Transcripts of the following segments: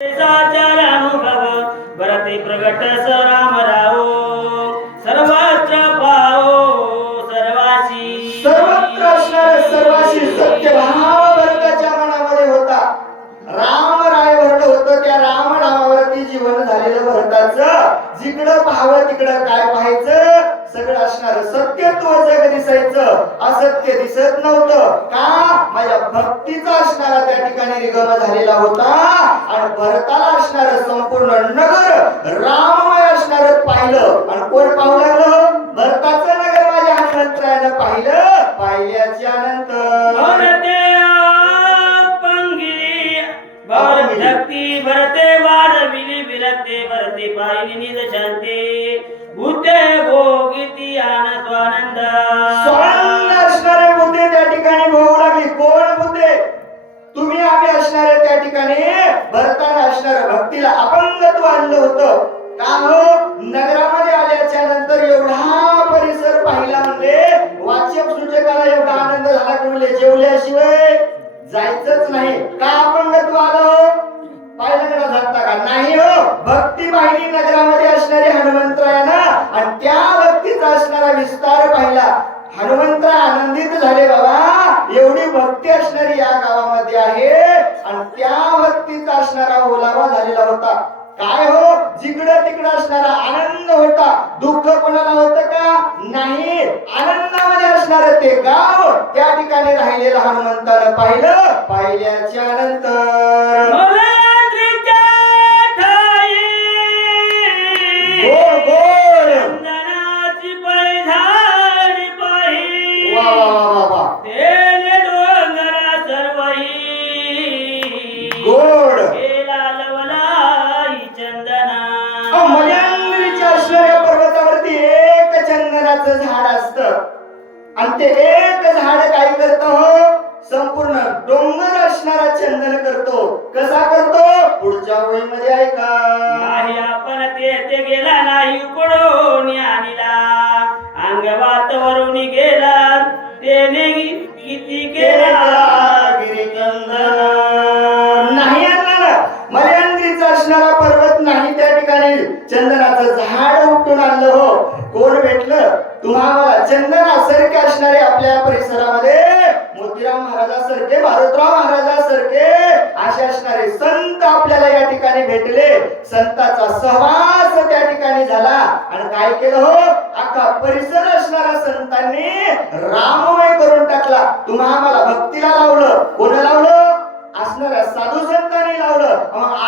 अनुभव भरते प्रगट स राम राव सर्वत्र पाओ सर्वाशी सर्वत्र असणारे सर्वाशी सत्य भाव भरताच्या मनामध्ये होता. राम राय भरलं होतं. त्या राम नामावरती जीवन झालेलं भरताचं जिकडं पाहावं तिकडं काय पाहायचं, सगळं असणार सत्यत्व जग दिसायचं, असत्य दिसत नव्हतं. का? माझ्या भक्तीचा असणारा त्या ठिकाणी निगम झालेला होता. आणि भरताला असणार संपूर्ण नगर राममय असणार पाहिलं. आणि कोण पाहू लागलं? भरताचं नगर माझ्या हनुमंतरायानं पाहिलं. पाहिल्याच्या नंतर भक्ती भरते वाढविली विरते भरते पाहिली निज शांती बुद्धे भोगिती आनंद स्वानंद असणारे बुद्धे त्या ठिकाणी भोगू लागली. कोण बुद्धे? तुम्ही आम्ही असणारे त्या ठिकाणी भरताना असणाऱ्या भक्तीला अपंगत्व आणलं होतं. का हो? नगरामध्ये आल्याच्या नंतर एवढा परिसर पाहिला म्हणले वाचक सूचकाला एवढा आनंद झाला की म्हणले जेवल्याशिवाय जायचंच नाही. का अपंगत्व आलं? पाहिलं का जाता का नाही हो? भक्ती पाहिली नगरामध्ये असणारी हनुमंतरायानं आणि त्या भक्तीचा असणारा विस्तार पाहिला. हनुमंतराय आनंदित झाले. बाबा एवढी भक्ती असणारी या गावामध्ये आहे आणि त्या भक्तीचा असणारा ओलावा झालेला होता. काय हो? जिकडं तिकडं असणारा आनंद होता. दुःख कोणाला होतं का? नाही. आनंदामध्ये असणार ते गाव त्या ठिकाणी राहिलेलं हनुमंतानं पाहिलं. पाहिल्याच्या नंतर गोड गोड चंदनाची पैधाडी पाही वा वा वा वा तेने डोंगरा सर्वही गोड केला लवलाई चंदना मलयांगरीच्या असणाऱ्या पर्वतावरती एक चंदनाचं झाड असतं आणि ते एक झाड काय करतं हो? संपूर्ण डोंगर असणारा चंदन करतो. कसा करतो? पुढच्या ओळीमध्ये ऐका. नाही आपण तेथे गेला नाही पडून आणला अंगवात वरून गेला तेने किती केला गिरिचंदन नाही आणलं. मलयांगरीचा असणारा पर्वत नाही त्या ठिकाणी चंदनाचं झाड उपटून आणलं हो. कोण भेटलं? तुम्हाला चंदनासारखे असणारे आपल्या परिसरामध्ये मोतीराम महाराजासारखे, मारुतराव महाराजासारखे असे असणारे संत आपल्याला या ठिकाणी भेटले. संताचा सहवास त्या ठिकाणी झाला आणि काय केलं हो? अख्खा परिसर असणारा संतांनी राममय करून टाकला. तुम्हाला भक्तीला लावलं. कोण लावलं? असणाऱ्या साधू संतांनी लावलं.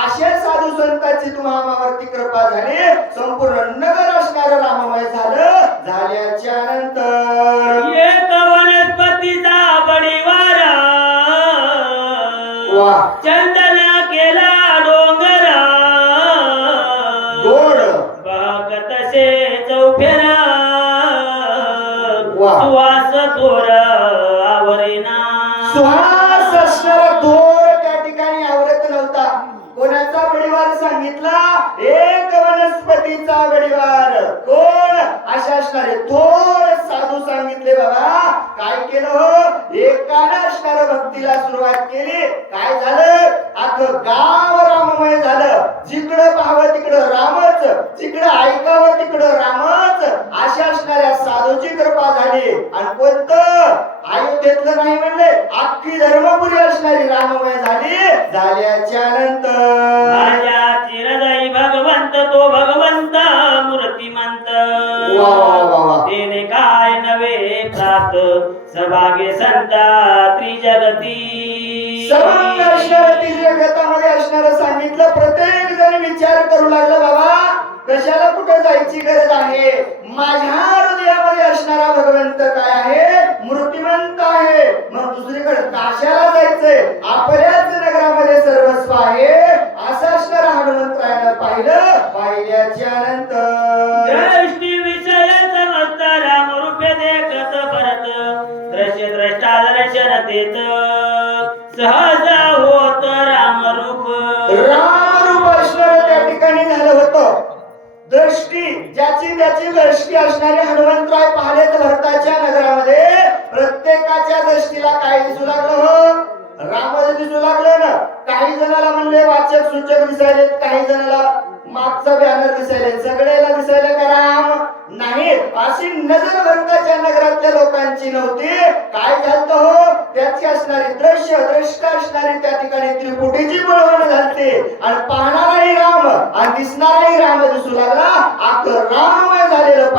अशा साधू संतांची तुम्हावरती कृपा झाली. संपूर्ण नगर असणारं राममय झालं. झाल्याच्या नंतर एक वनस्पतीचा बळीवार वा चंदन केला डोंगर गोड बघतसे चौफेर वा सुवास थोर आवरेना सुहास असणारा थोर त्या ठिकाणी आवरत नव्हता. कोणाचा बळीवार सांगितला? एक वनस्पतीचा बळीवार. कोण? अशा असणारे थोर साधू सांगितले. बाबा काय केलं हो? एकानं असणाऱ्या भक्तीला सुरुवात केली. काय झालं? अख्खं गाव राममय झालं. जिकडं पाहावं तिकडं रामच, जिकडं ऐकावं तिकडं रामच. अशा असणाऱ्या साधूची कृपा झाली. आणि कोणतं? अयोध्येतलं नाही म्हणले, अख्खी धर्मपुरी असणारी राममय झाली. झाल्याच्या नंतर माझ्या चिरदयी भगवंत तो भगवंत मूर्तिमंत वा वा वा वा तेने काय नवे प्रात सभागे संता त्रिजगती सर्वांग असणारं तिसऱ्या गतामध्ये असणारं सांगितलं. प्रत्येक जण विचार करू लागला. बाबा कशाला कुठं जायची गरज आहे? माझ्या हृदयामध्ये असणारा भगवंत काय आहे? मूर्तिमंत आहे. मग दुसरीकडे कशाला जायचंय? आपल्याच नगरामध्ये सर्वस्व आहे. असं असणारा हनुमंतरायानं पाहिलं. पाहिल्याच्या नंतर दृष्टी विषय समस्त राम रूपे देखत भरत दृश्य द्रष्टा दर्शन देत सहज होत राम रूप असणारं त्या ठिकाणी झालं होतं. दृष्टी ज्याची त्याची दृष्टी असणारे हनुमंतराय पाहिले तर भरताच्या नगरामध्ये प्रत्येकाच्या दृष्टीला काय दिसू लागलं हो? रामाचं दिसू लागले ना. काही जणाला म्हणले वाचक सूचक दिसायले, काही जणाला मागचा बॅनर दिसायले, सगळ्याला दिसायले का राम नाही. अशी नजर भरताच्या नगरातल्या लोकांची नव्हती. काय झालं हो, त्याची असणारी दृश्य दृष्ट असणारी त्या ठिकाणी त्रिपुटीची बळवण झालते आणि पाहणाराही राम आणि दिसणाराही राम दिसू लागला. अख्खं राममय झालेलं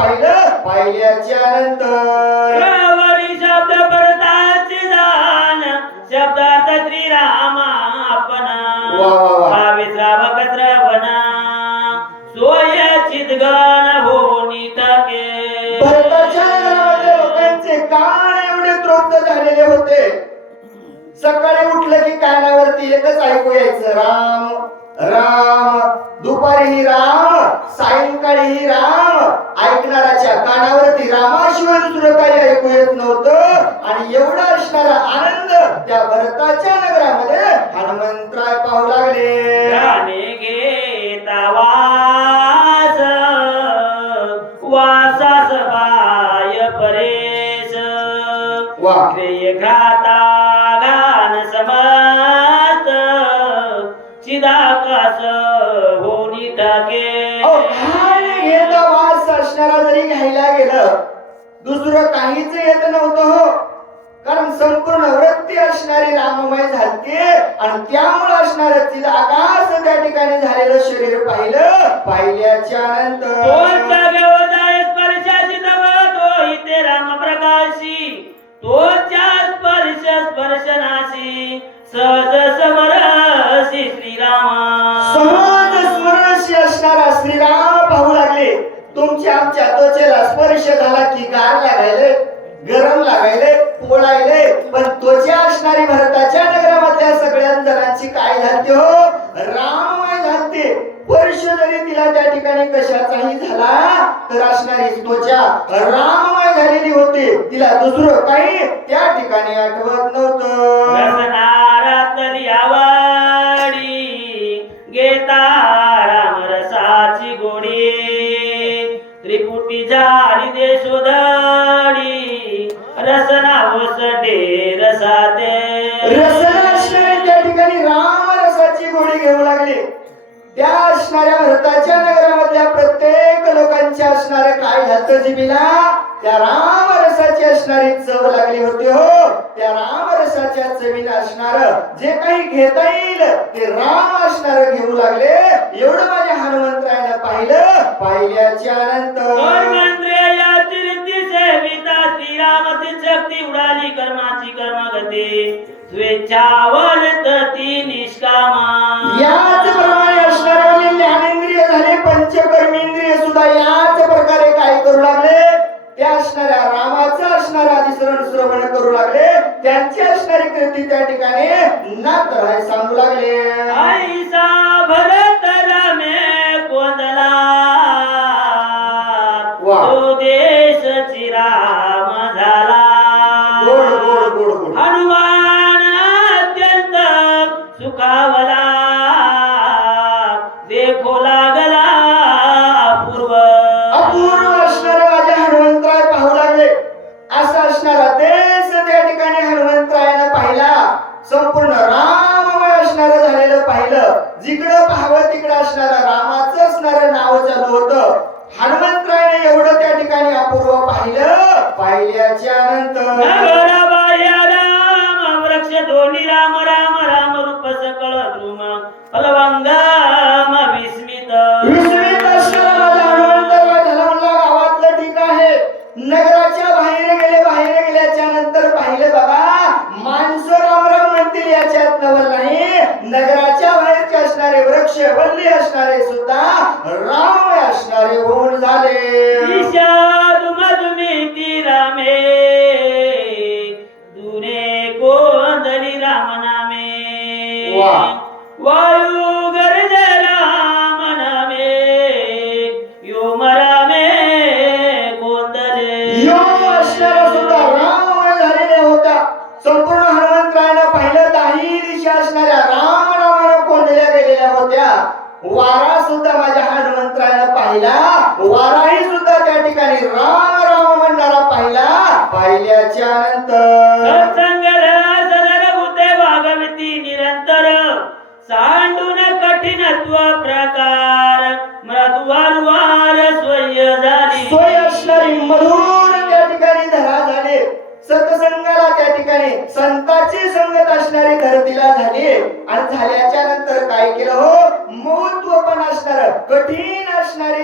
पाहिल्याच्या नंतर शब्द पडताच जाण शब्दार्थ श्रीरामापण वा वा वा. भाविश्राव कत्रवण सोय चितगण होनी टाके. भरताच्या नगरामध्ये लोकांचे कान एवढे तृप्त झालेले होते. सकाळी उठलं की कानावरती एकच ऐकू यायचं राम राम. दुपारीही राम, सायंकाळीही राम. ऐकणाऱ्याच्या कानावरती रामाशिवाय दुसरं काही ऐकू येत नव्हतं. आणि एवढा असणारा आनंद त्या भरताच्या नगरामध्ये हनुमंतराय पाहू लागले. गाणे घेता वास वासास पाय परेश वा. श्रेय घाता गान समस्त चिदाकाश होनी टाके. खाणे घेता वास असणारा जरी घ्यायला गेलं दुसरं काहीच येत नव्हतं हो. कारण संपूर्ण वृत्ती असणारी राममय झालते आणि त्यामुळे असणारं चिदाकाश त्या ठिकाणी झालेलं शरीर पाहिल्याच्या नंतर स्पर्शाची तव तो इथे राम प्रकाशी तोच्या स्पर्शनाशी सहज समरसी श्रीरामा. सहज स्मरणशी असणारा श्रीराम पाहू लागले. तुमच्या आमच्या त्वचेला स्पर्श झाला की गार लागायले, गरम लागायले, पोळायले. पण त्वचा असणारी भरताच्या नगरामधल्या सगळ्या जणांची काय झालते हो, राममय झालते. स्पर्श जरी तिला त्या ठिकाणी कशाचाही झाला तर असणारी त्वचा राममय झालेली होती. तिला दुसरं काही त्या ठिकाणी आठवत नव्हतं. रसनारातली आवडी घेता राम रसाची गोडी त्रिपुटी झाली देशोधडी रसना ओसडे रसाते. रसना असणाऱ्या त्या ठिकाणी राम रसाची गोडी घेऊ लागली. त्या असणाऱ्या भरताच्या नगरामधल्या प्रत्येक लोकांच्या असणाऱ्या काय झालं जिबीला त्या राम रसाची असणारी चव लागली होती हो. त्या राम रसाच्या चवीला असणार जे काही घेता येईल ते राम असणार घेऊ लागले. एवढं माझ्या हनुमंतरायानं पाहिल्याच्या नंतर शक्ती उडाली कर्माची कर्मगती स्वेच्छावर्तती निष्कामा. याच प्रमाणे असणारे ज्ञानेंद्रिय झाले, पंचकर्मेंद्रिय सुद्धा याच प्रकारे काय करू लागले, त्या असणाऱ्या रामाचं असणारा अधिसरण श्रवण करू लागले. त्यांची असणारी कृती त्या ठिकाणी नाथ राय सांगू लागले. ऐसा भरत रामे कोंदला तो देश चिराम झाला. गोड गोड गोड गोड. हनुमान अत्यंत सुखावला देखो लागला पूर्व. अपूर्व असणारे माझ्या हनुमंतराय पाहू लागले. असं असणारा देश त्या ठिकाणी हनुमंतरायानं पाहिला. संपूर्ण राममय असणारं झालेलं पाहिलं. जिकडं पाहावं तिकडं असणारं रामाचं असणारं नाव चालू होतं. हनुमंतरायाने एवढं त्या ठिकाणी अपूर्व पाहिल्याच्या नंतर राम वृक्ष दोन्ही राम राम राम रूप सकळ द्रुम फलवंगम विस्मित. विस्मित असणारा माझा हनुमंतराय झाला. म्हणला गावातलं ठीक आहे, नगराच्या बाहेर गेल्याच्या नंतर पाहिले बाबा माणसं राम राम म्हणतील याच्यात नवल नाही. नगराच्या बाहेरचे असणारे वृक्ष वल्ली असणारे सुद्धा राममय असणारे होऊन झाले. ईशा तुम्ही ती रामे दुने कोंदली राम नामे. वायू गरजे राम नामे योम रामे कोंदले. यो असणारा सुद्धा राममय झालेले होता. संपूर्ण हनुमंतरायानं पाहिलं दाही दिशा असणाऱ्या राम नामानं कोंडल्या गेलेल्या होत्या. वारा सुद्धा माझ्या हनुमंतरायानं पाहिला. वाराही सुद्धा त्या ठिकाणी राम राम म्हणणारा पाहिल्याच्या नंतर सत्संग सदर भूते भागवित तत्व प्रकार मृदुवार स्वय झाली सोय असणारी मधुर त्या ठिकाणी धरा झाले. सत्संगाला त्या ठिकाणी संताची संगत असणारी धरतीला झाली. आणि झाल्याच्या नंतर काय केलं हो, मौत्व पण असणार कठीण असणारी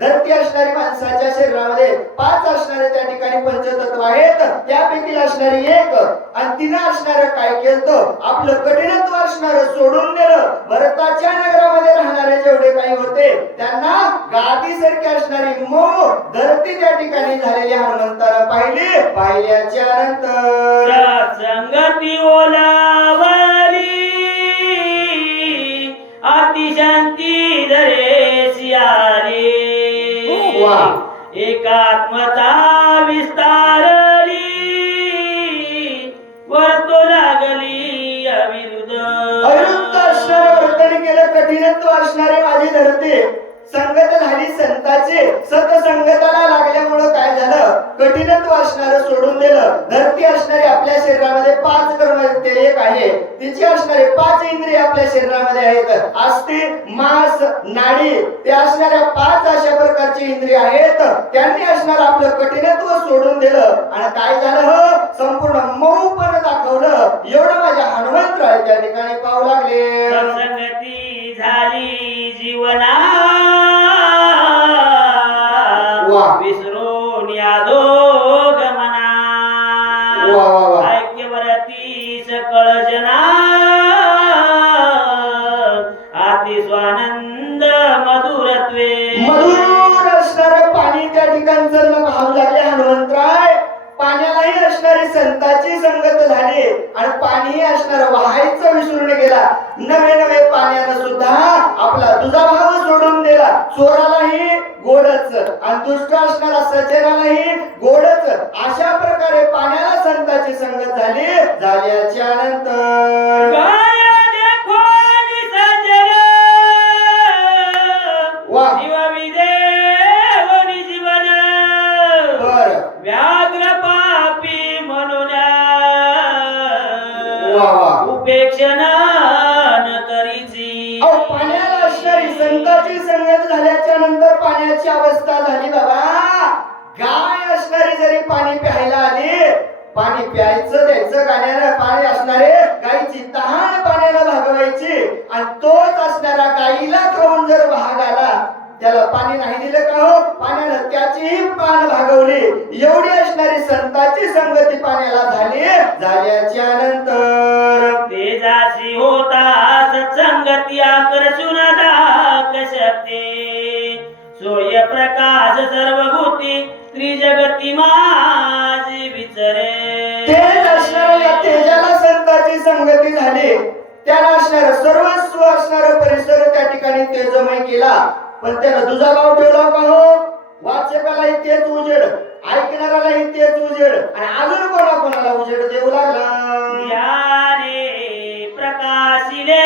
धरती असणारी माणसाच्या शरीरामध्ये 5 असणारे त्या ठिकाणी पंचतत्व आहेत. त्यापैकी असणारी एक आणि तिनं असणार काय केलं, आपलं कठीणत्व असणार सोडून दिलं. भरताच्या नगरामध्ये राहणारे जेवढे काही होते त्यांना गादीसारखी असणारी मऊ धरती त्या ठिकाणी झालेली हनुमंताला पाहिल्याच्या नंतर संगती ओलावली अतिशांती धरेशी आली एकात्मता विस्तारली वर्तो लागली अविरुद्ध असणारे वर्तन केलं, कठीणत्व असणारे माझी धरती संगत झाली संताची. सतसंगताला लागल्यामुळं काय झालं, कठीणत्व असणारं सोडून दिलं. धरती असणारी आपल्या शरीरामध्ये 5 कर्म ते एक आहे, तिची असणारे 5 इंद्रिय आपल्या शरीरामध्ये आहेत. अस्ति मांस नाडी ते असणाऱ्या 5 अशा प्रकारची इंद्रिय आहेत. त्यांनी असणार आपलं कठीणत्व सोडून दिलं आणि काय झालं हो, संपूर्ण मऊपण दाखवलं. एवढं माझ्या हनुमंतराय त्या ठिकाणी पाहू लागले. संगती झाली जीवना विसरून यादो गमना ऐक्यवरती सकळ जना आती स्वानंद मधुरत्वे मधुर असणारं पाणी त्या ठिकाणचं पाहू लागले हनुमंतराय. पाण्यालाही असणारी संताची संगत झाली आणि पाणी असणार वाहायचं विसरून गेला. नवे पाण्यानं सुद्धा आपला तुझा भाव सोडून दिला. चोरालाही गोडच आणि दुष्ट असणारा सज्जनालाही गोडच. अशा प्रकारे पाण्याला संताची संगत झाल्याच्या नंतर उपेक्षणा न करीची पाण्याला असणारी संताची संगत झाल्याच्या नंतर पाण्याची अवस्था झाली बाबा. गाय असणारी जरी पाणी प्यायला आली, पाणी प्यायचं द्यायचं गाण्यानं, पाणी असणारे गायीची तहान पाण्याला भागवायची आणि तोच असणारा गायीला खाऊन जर भाग आला त्याला पाणी नाही दिलं का हो, पाण्यानं त्याचीही पान भागवली. एवढी असणारी संताची संगती पाण्याला झाल्याच्या नंतर तेजाची होता सत्संगती आकर्षून दाक शक्ती सोय प्रकाश सर्वभूती त्रिजगती माझी विचरे. तेज असणाऱ्या या तेजाला संताची संगती झाली. त्याला असणार सर्वस्व असणारा परिसर त्या ठिकाणी तेजमय केला. पण त्याला तुझा भाव ठेवला का हो, वाचकालाही तेच उजेड, ऐकणारालाही तेच उजेड आणि अजून कोणाला उजेड देऊ लागला. याने प्रकाशिले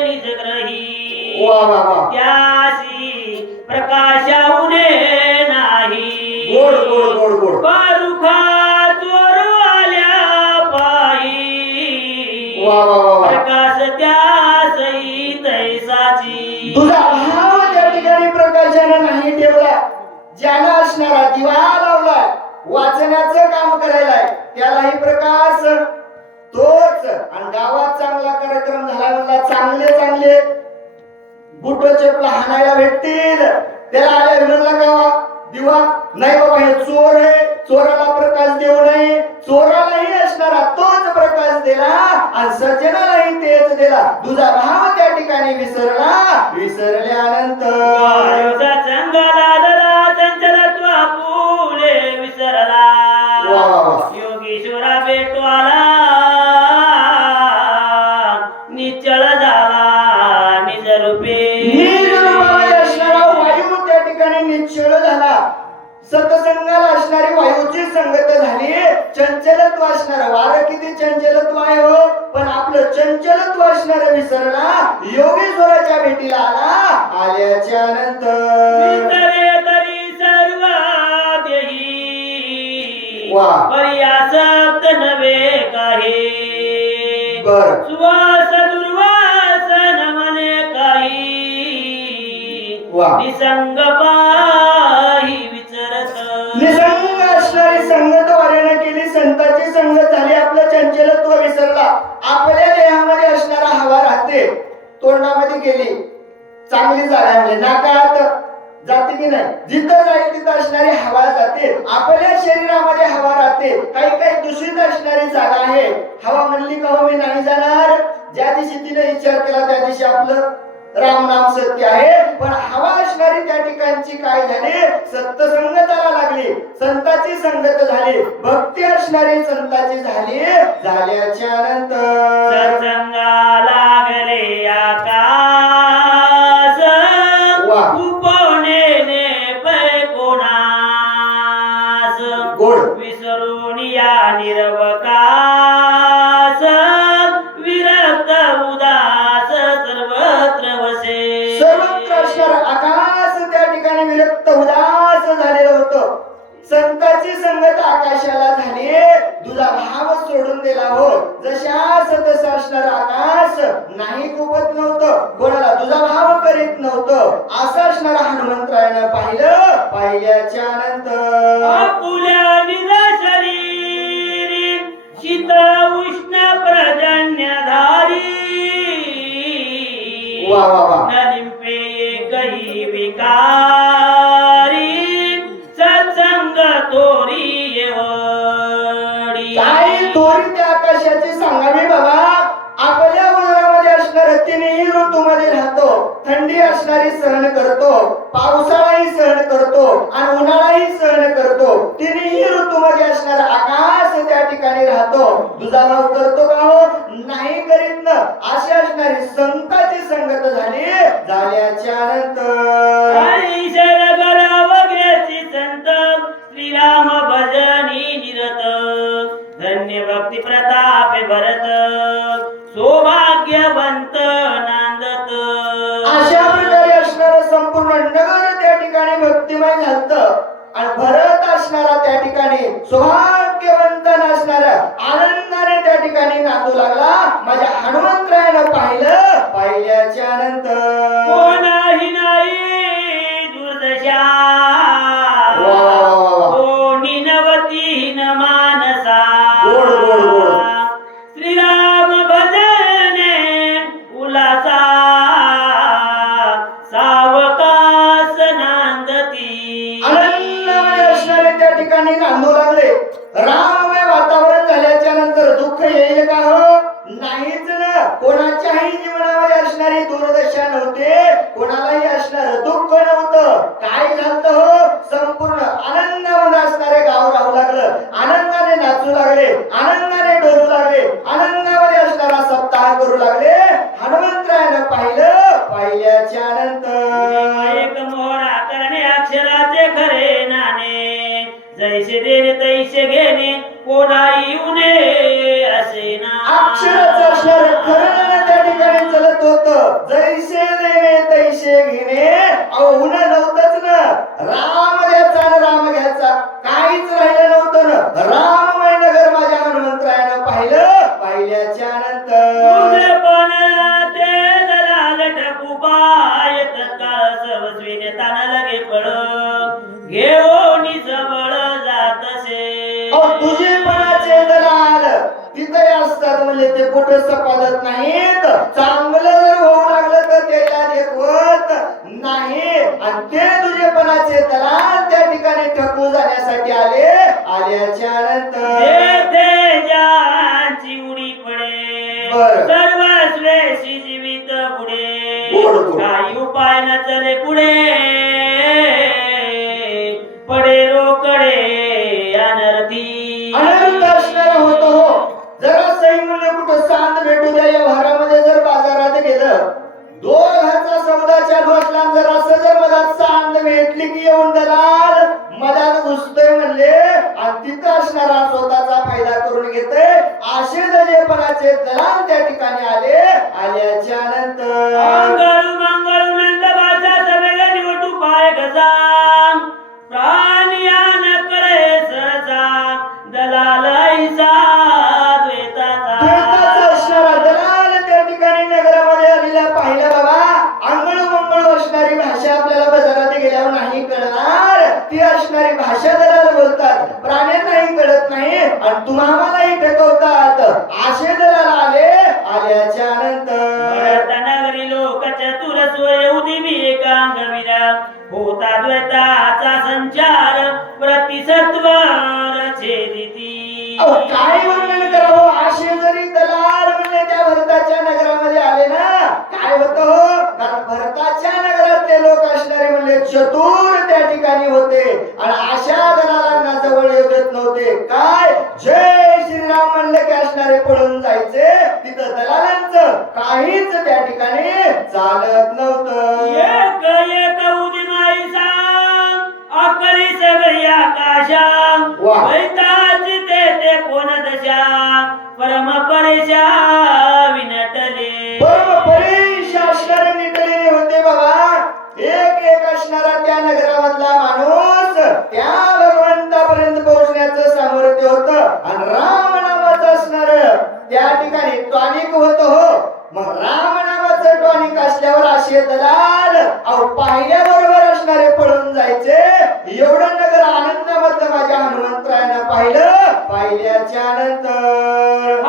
निजग्रही त्यासी प्रकाशाउने नाही गोड गोड गोड गोड पारुखा चोरू आल्या पायी प्रकाश त्यासही तैसाची. तुझा भाव त्या ठिकाणी प्रकाशानं नाही ठेवला. ज्याला असणारा दिवा लावलाय, वाचनाचं काम करायलाय, त्यालाही प्रकाश तोच. आणि गावात चांगला कार्यक्रम झाला म्हणला, चांगले बुट चपला हाणायला भेटतील, त्याला आल्या म्हणला गावा दिवा नाही बाबा हे चोर आहे, चोराला प्रकाश देऊ नये. चोरालाही असणारा तोच प्रकाश दिला आणि सज्जनालाही तेच दिला. तुझा भाव त्या ठिकाणी विसरल्यानंतर चंचलत्व पुढे विसरला योगेश्वरा भेटवाला निश्चळ झाला निज रूपे. असणारा वायू त्या ठिकाणी निश्चळ झाला. सतसंगाला असणारी वायूची संगत झाली. चंचलत्व असणार वार किती चंचलत्व आहे हो, पण आपलं चंचलत्व असणार विसरला. योगेश्वराच्या भेटीला आल्याच्या नंतर तरी सर्व देही पर्यासक्त नव्हे काही बर सुवास दुर्वास न म्हणे काही वा. निसंग पाही विचरत निसंग असणारी संगत वाऱ्याने केली, संतांची संगत झाली, आपलं चंचलत्व विसरला. आपल्या देहामध्ये असणारा हवा राहते, तोंडामध्ये गेली चांगली जागा म्हणजे नाकात जाते की नाही, जिथं जाईल तिथं असणारी हवा जाते. आपल्या शरीरामध्ये हवा राहते, काही काही दूषित असणारी जागा आहे. हवा म्हणली का हो मी नाही जाणार, ज्या दिवशी तिने विचार केला त्या दिवशी आपलं राम नाम सत्य आहे. पण हवा असणारी त्या ठिकाणची काय झाली, सत्संगताला लागली, संतांची संगत झाली, भक्ती असणारी संतांची झाली. झाल्याच्या नंतर सत्संगा लागले आकाश वा. उपवनेने पै कोणास गोड. विसरून या निरवकाश विरक्त उदास सर्वत्र वसे. सर्वत्र असणारा आकाश त्या ठिकाणी विरक्त उदास झालेलं होतं. संतांची संगत आकाशाला झाली, तुझा भाव सोडून दिला हो. जशास तसं असणारा आकाश नाही गोपत नव्हतं, कोणाला तुझा भाव करीत नव्हतं. असं असणारा हनुमंतरायानं पाहिलं. पाहिल्याच्या नंतर आपुल्या निज शरीरी शीत उष्ण प्रजन्यधारी वा वा वा. न लिंपे एकही विकारी सत्संग तोरी एवढी. काय थोडी त्या आकाशाची सांगावी बाबा. आपल्या उदरामध्ये असणारे तिन्ही ऋतूमध्ये राहतो, थंडी असणारी सहन करतो, पावसाळाही सहन करतो आणि उन्हाळाही सहन करतो. तिन्ही ऋतूमध्ये असणारा आकाश त्या ठिकाणी राहतो. तुझा भाव करतो का हो, नाही करीत ना. अशी असणारी संतांची संगत झाली. झाल्याच्या नंतर आई शरगरा वगैरेची संत श्रीराम भजनी निरत धन्य भक्ती प्रतापे भरत सौभाग्यवंत नांदत. अशा प्रकारे असणारं संपूर्ण नगर त्या ठिकाणी भक्तिमय झालं आणि भरत असणारा त्या ठिकाणी सौभाग्यवंत असणारा आनंदाने त्या ठिकाणी नांदू लागला. माझ्या हनुमंतरायानं पाहिलं. पाहिल्याच्या नंतर कोणाही नाही दुर्दशा वा वा वा वा. कोणी नवतीन मानसा. गोड गोड गोड. श्रीराम भजने उल्हासा सावकाश नांदती. आनंदामध्ये असणारे त्या ठिकाणी नांदू लागले. राममय वातावरण झाल्याच्या नंतर दुःख येईल का हो, नाहीच ना. कोणाच्याही जीवनामध्ये असणारी दुर्दशा नव्हते, कोणालाही असणार दुःख नव्हतं. काय झालं हो, संपूर्ण आनंदामध्ये असणारे गाव राहू लागलं, आनंदाने नाचू लागले, आनंदाने डोलू लागले, आनंदामध्ये असणारा सप्ताह करू लागले. हनुमंतरायानं पाहिलं. पाहिल्याच्या नंतर एक मोहरा करणे अक्षराचे खरे नाणे जैसे देणे तैसे घेणे कोणाही येऊने असे ना. अक्षराचं असणार खरं त्या ठिकाणी चलत होतं. जैसे देणे तैसे घेणे. अहो उन्हा नव्हतंच ना. राम द्यायचा आणि राम घ्यायचा काहीच राहिलं नव्हतं ना. राममय नगर माझ्या हनुमंतरायानं पाहिलं. पाहिल्याच्या नंतर तुझेपण ते दलाल ठकू पाय तत्काळ सर्वस्वीने ताना लगे पळ घेऊन सबळ जातसे. अहो तुझेपणाचे दलाल तिथे असतात म्हणजे ते कुठे सपादत नाहीत. चांगलं जर होऊ लागलं तर त्याला देखवत नाही. आणि ते तुझेपणाचे दलाल त्या ठिकाणी ठकू जाण्यासाठी आले. आल्याच्या नंतर जेथे ज्यांची उडी पडे बरं. सर्वस्वेशी जीवित पुढे गोड गोड. काही उपाय न चले पुढे पडे रोकडे अनर्थी. अनंत असणारा होतो हो. जरा सही म्हणले कुठं सांद भेटू द्या. या भारामध्ये जर बाजारात गेलं, दोघांचा सौदा चालू असला, जर असं जर मधात सांद भेटली की येऊन दलाल मधात घुसतोय म्हणले आणि तिथं असणारा स्वतःचा फायदा करून घेतोय. असे दजेपणाचे दलाल त्या ठिकाणी आले. आल्याच्या नंतर मंगळू मंगळू नंदबाचा सवेगा निवटू पाय घसा प्राणियान कळे सहजा दलाल ऐसा द्वैताचा. द्वैताचा असणारा दलाल त्या ठिकाणी नगरामध्ये आलेला पाहिलं बाबा. अंगळू मंगळू असणारी भाषा आपल्याला आणि तुम्हालाही ठकवतात असे दलाल आले आल्याच्या नंतर नगरी लोक चतुर सोय उदिमी एकांगविरा होता द्वैताचा संचार प्रतिसत्व रचेदिती काय वर्णन करावं असे जरी दलाल म्हणले त्या भरताच्या नगरामध्ये आले ना काय होत हो कारण भरताच्या नगरातले लोक असणारे म्हणले चतुर त्या ठिकाणी होते आणि अशा दलालांना जवळ येत नव्हते काय जय श्रीराम म्हणले की असणारे पळून जायचे तिथं दलालांचं काहीच त्या ठिकाणी चालत नव्हतं एक एक उदिमाई सांग अकली सगळी आकाशा वाह. वैताची ते कोण दशा परम परेशा विनटले परम परेश असणारे निटलेले होते बाबा एक एक असणारा त्या नगरामधला माणूस त्या भगवंतापर्यंत पोहोचण्याचं सामर्थ्य होतं आणि राम नामाचं असणार त्या ठिकाणी टॉनिक होत हो मग राम नामाचं टॉनिक असल्यावर असे दलाल अहो पाहिल्याबरोबर असणारे पळून जायचे एवढं नगर आनंदामधलं माझ्या हनुमंतरायानं पाहिल्याच्या नंतर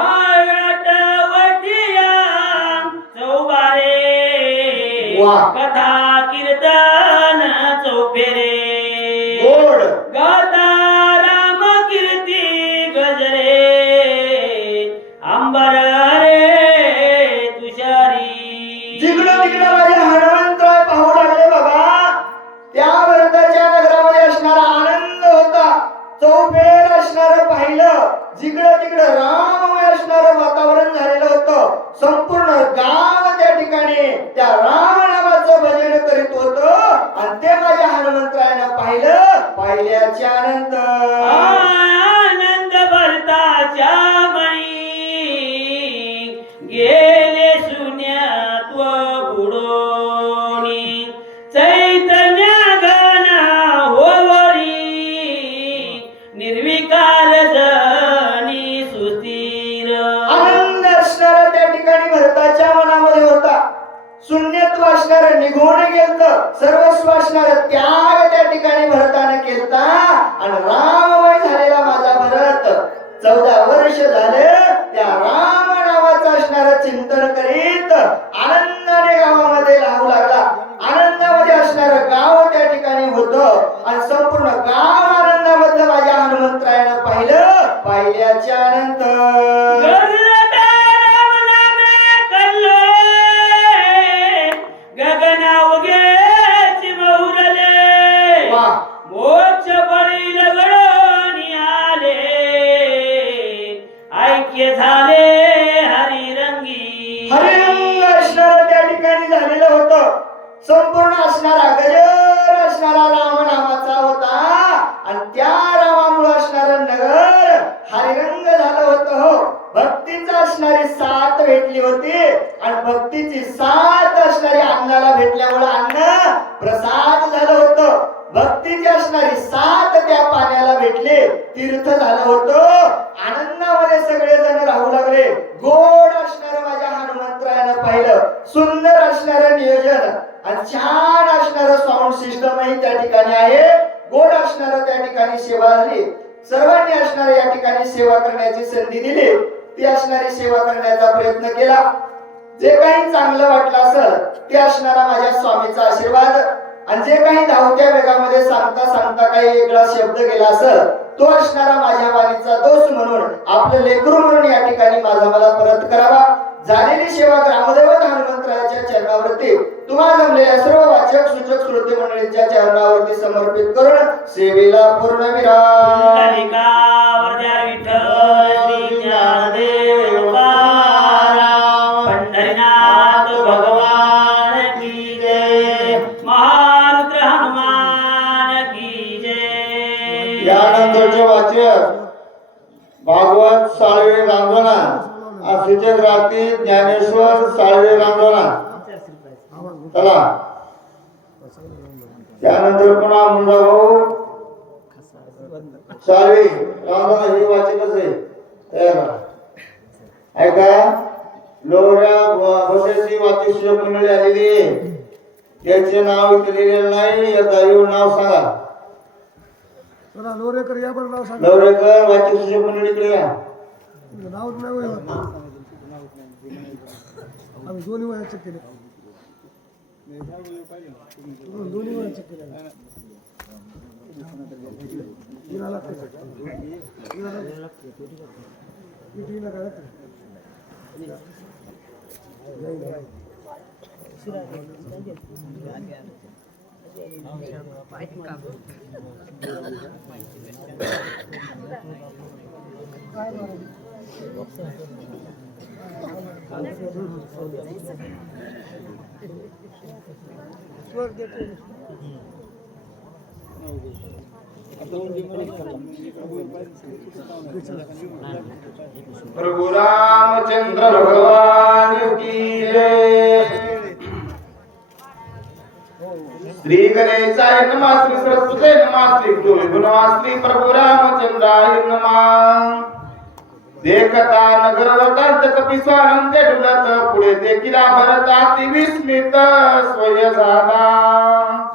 वाह. कथा कीर्तन चौफेरे गोड गाता राम कीर्ती गजरे अंबर रे तुषारी जिकडं तिकडं माझे हनुमंतराय पाहू लागले बाबा त्या भरताच्या नगरामध्ये असणारा आनंद होता चौफेर असणार पाहिलं जिकडं तिकडं राममय असणारं वातावरण झालेलं होतं संपूर्ण गाव त्या ठिकाणी त्या राम नामाचं भजन करीत होतं आणि ते माझ्या हनुमंतरायानं पाहिल्याच्या नंतर आनंद भरताच्या मणी गेले शून्यत्व बुडोनी चैतन्य घन होवरी निर्विकार जनी सुस्थिर आनंद असणारा त्या ठिकाणी भरताच्या मनामध्ये होता शून्यत्व असणार निघून गेलत सर्वस्व असणार त्याग त्या ठिकाणी भरताने केलता आणि राममय झालेला माझा भरत 14 वर्ष झाले त्या राम नावाचं असणार चिंतन करीत आनंदाने गावामध्ये राहू लागला आनंदामध्ये असणार गाव त्या ठिकाणी होतं आणि संपूर्ण गाव आनंदामधलं माझ्या हनुमंतरायानं पाहिल्याच्या नंतर मोक्ष बळी लगडून आले ऐक्य झाले हरिरंगी हरिरंग असणारा त्या ठिकाणी झालेलं होतं संपूर्ण असणारा गजर असणारा राम नामाचा होता आणि त्या रामामुळे असणारं नगर हरिरंग झालं होतं हो भक्तीचं असणारी साथ भेटली होती आणि भक्तीची साथ असणारी अन्नाला भेटल्यामुळे अन्न प्रसाद झालं होतं भक्तीची असणारी साथ त्या पाण्याला भेटले तीर्थ झालं होतं आनंदामध्ये सगळे जण राहू लागले गोड असणारं माझ्या हनुमंतरायानं पाहिलं सुंदर असणारं नियोजन आणि छान असणारं साऊंड सिस्टमही त्या ठिकाणी आहे गोड असणारं त्या ठिकाणी सेवा झाली सर्वांनी असणारं या ठिकाणी सेवा करण्याची संधी दिली ती असणारी सेवा करण्याचा प्रयत्न केला जे काही चांगलं वाटलं असेल ते असणारा माझ्या स्वामीचा आशीर्वाद आणि जे काही धावत्या वेगामध्ये सांगता काही वेगळा शब्द गेला असेल तो असणारा माझ्या वाणीचा दोष म्हणून आपलं लेकरू म्हणून या ठिकाणी माझा मला परत करावा झालेली सेवा ग्रामदैवत हनुमंतरायाच्या चरणावरती तुम्हाला जमलेल्या सर्व वाचक सूचक श्रोते मंडळींच्या चरणावरती समर्पित करून सेवेला पूर्ण विराम पंढरीनाथ भगवान की जय महारुद्र हनुमान की जय यानंतरचे वाचक भागवत साळवे रांगोणा सूचक राती ज्ञानेश्वर साळवे रांगोणा चला त्यानंतर पुन्हा मुंडा भाऊ साळवे रांगोणा हे वाचकच आहे तयार राहा. ऐका लोहऱ्या बसेची वाचक शिल्लक मंडळी आलेली आहे त्यांचे नाव इथे लिहिलेलं नाही याचं नाव सांगा लोरेकर या बरं नाव सांगा. लवरेकर वाचिक शिक्षक मंडळीकडे या. नावच नाही होय. आम्ही दोन्ही वया चेक केले. दोन्ही वया चेक केले. हिला लागते. हिला लागते. हिला काय लागते? प्रभु रामचंद्र भगवान की जय. श्री गणेशाय नमः. श्री सरस्वती नमः. श्री गुरु नमः. श्री प्रभु रामचंद्राय नमः. देखता नगर वदंत कपिस्वानंद डुलत पुढे देखिला भरताति विस्मित स्वय झाला.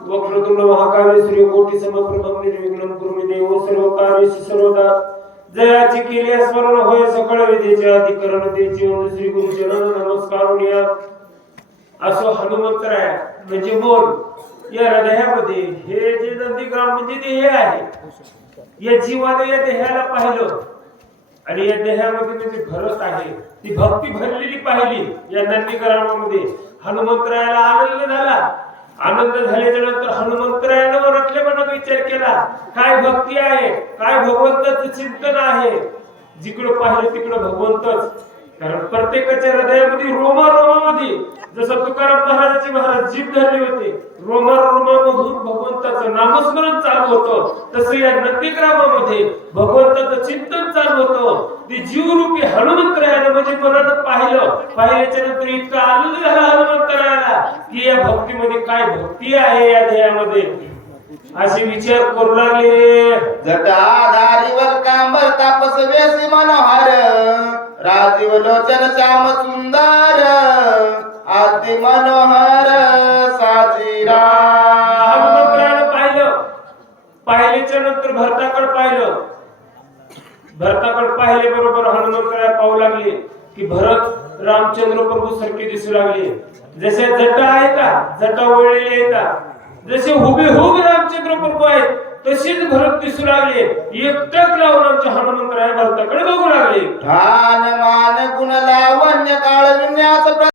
वक्रतुंड महाकाय श्री कोटी समप्रभं निर्विघ्नं कुरु मे देव सर्व कार्येषु सर्वदा. जयाची केली स्मरण होय सकळ विद्येचे अधिकरण तेचे श्री गुरु चरण नमस्कारुनिया. असो हनुमंतराय म्हणजे बोल या हृदयामध्ये हे जे नंदीग्राम म्हणजे देह आहे, या जीवाने या देहाला पाहिलं आणि या देहामध्ये म्हणजे भरत आहे ती भक्ती भरलेली पाहिली. या नंदीग्रामामध्ये हनुमंतरायाला आनंद झाला. आनंद झाल्याच्या नंतर हनुमंतरायानं मनातल्या मनात विचार केला, काय भक्ती आहे, काय भगवंताचं चिंतन आहे. जिकडं पाहिलं तिकडं भगवंतच. कारण प्रत्येकाच्या हृदयामध्ये रोमारोमामध्ये जसं तुकाराम महाराजांची महाराज जीभ धरली होती, रोमारोमामधून भगवंताचं नामस्मरण चालू होतं, तसं या नंदीग्रामामध्ये भगवंताचं चिंतन चालू होतं. ते जीवरूपी हनुमंतरायानं म्हणजे मनानं पाहिल्याच्या नंतर इतका आनंद झाला हनुमंतरायाला की या भक्तीमध्ये काय भक्ती आहे या ध्येयामध्ये असे विचार करू लागले. जटाधारीवर कांबर तापस वेसी मनोहर राजीव लोचन श्याम सुंदर अति मनोहर साजीरा. हनुमंतरायानं पाहिल्याच्या नंतर भरताकडे पाहिलं. भरताकडे पाहिले बरोबर हनुमंतराया पाहू लागले की भरत रामचंद्र प्रभू सारखे दिसू लागले. जसे जटा आहे का, जटा वळलेले आहेत का, जसे हुबेहूब रामचंद्र प्रभू आहेत तशीच भरत दिसू लागले. एकटक लावून आमच्या हनुमंतराया भरताकडे बघू लागले. ठान मान गुण लावण्य काळ विन्यास